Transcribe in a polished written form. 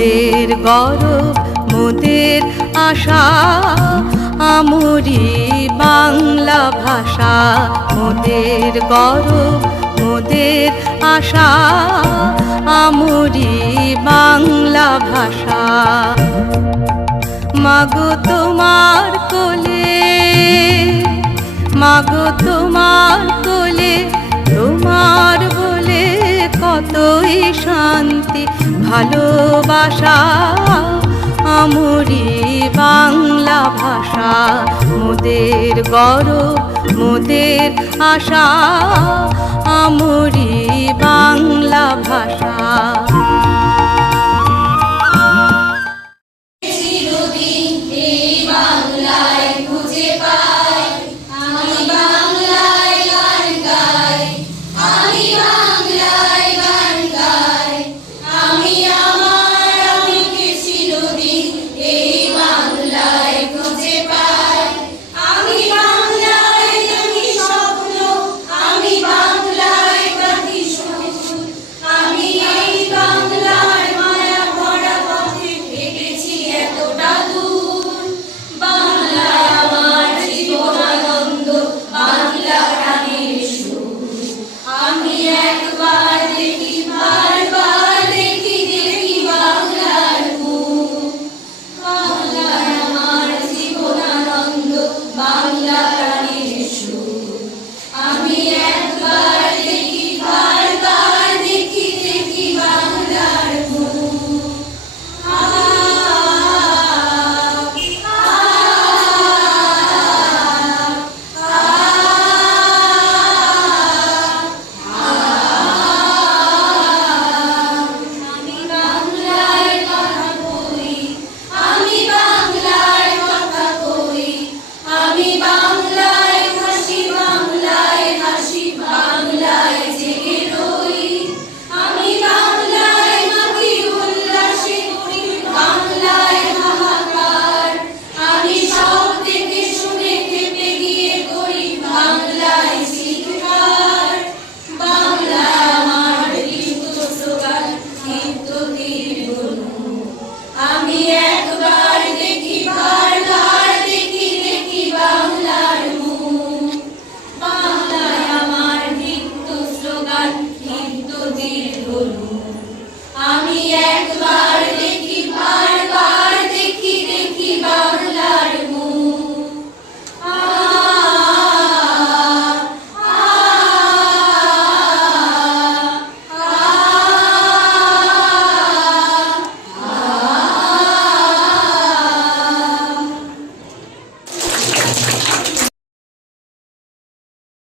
মোদের গৌরব মোদের আশা আমরি বাংলা ভাষা। মোদের গৌরব মোদের আশা আমরি বাংলা ভাষা। মাগো তোমার কোলে, মাগো তোমার কোলে, তোমার বলে কতই শান্তি ভালোবাসা আমরি বাংলা ভাষা। মোদের গৌরব মোদের আশা আমরি বাংলা ভাষা।